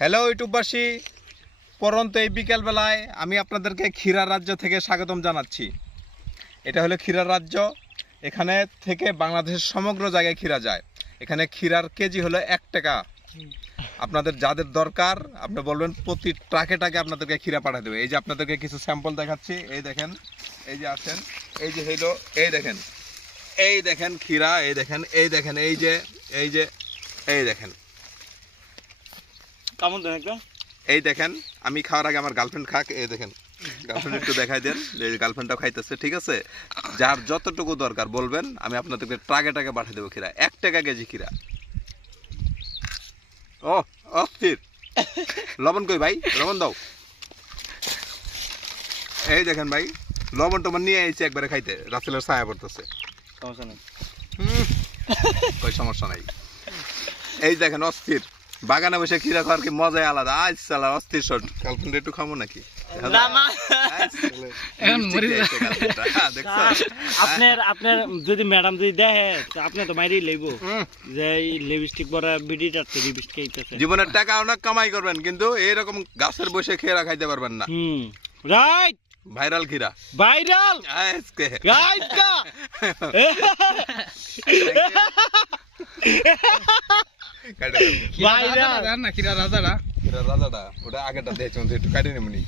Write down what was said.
Hello ইউটিউববাসী পরন্ত এই বিকেলবেলায় আমি আপনাদেরকে ক্ষীরা রাজ্য থেকে স্বাগতম জানাচ্ছি। এটা হলো ক্ষীরা রাজ্য। এখানে থেকে বাংলাদেশের সমগ্র জায়গায় ক্ষীরা যায়। এখানে ক্ষীরার কেজি হলো এক টাকা। আপনাদের যাদের দরকার, আপনি বলবেন প্রতি ট্রাকে টাকে আপনাদেরকে ক্ষীরা পাঠিয়ে দেবে এই যে আপনাদেরকে কিছু স্যাম্পল দেখাচ্ছি। এই দেখেন, এই যে আছেন, এই যে হইল, এই দেখেন এই দেখেন ক্ষীরা, এই দেখেন এই দেখেন, এই যে এই যে, এই দেখেন। দেন একটা এই দেখেন আমি খাওয়ার আগে আমার গার্লফ্রেন্ড খাক এই দেখেন গার্লফ্রেন্ড একটু দেখাই দেন গার্লফ্রেন্ডটাও খাইতেছে ঠিক আছে? যার যতটুকু দরকার বলবেন আমি আপনাদেরকে ট্রাকে টাকে পাঠিয়ে দেবো খিরা এক টাকা কেজি খিরা ও অস্থির। লবণ কই ভাই? লবণ দাও। এই দেখেন ভাই লবণ টবণ নিয়ে এসেছি একবারে খাইতে রাসেলের ছায়া পড়তেছে। সমস্যা নেই। কই সমস্যা নাই। এই দেখেন অস্থির। বাগানে বসে খিরা খাওয়ার কি মজাই আলাদা? আজ সালা অস্থির শট গার্লফ্রেন্ড একটু খাব নাকি? না মা এখন মরে যা। হ্যাঁ, দেখছ? আপনার আপনার যদি ম্যাডাম যদি দেখে আপনি তো মাইরেই লইব। যে লিপস্টিক বড় বিডিটাতে লিপস্টিক এইতেছে জীবনের টাকা অনেক কামাই করবেন কিন্তু এইরকম গাছের বসে খেয়ে খাইতে পারবেন না। হুম। রাইট ভাইরাল খিরা ভাইরাল আজকে। কা কাটে দাও। ভাইরাল রাজা না কিরা রাজারা খিরা রাজাটা? ওটা আগেটা দিয়েছে একটু কাটে নেমনি।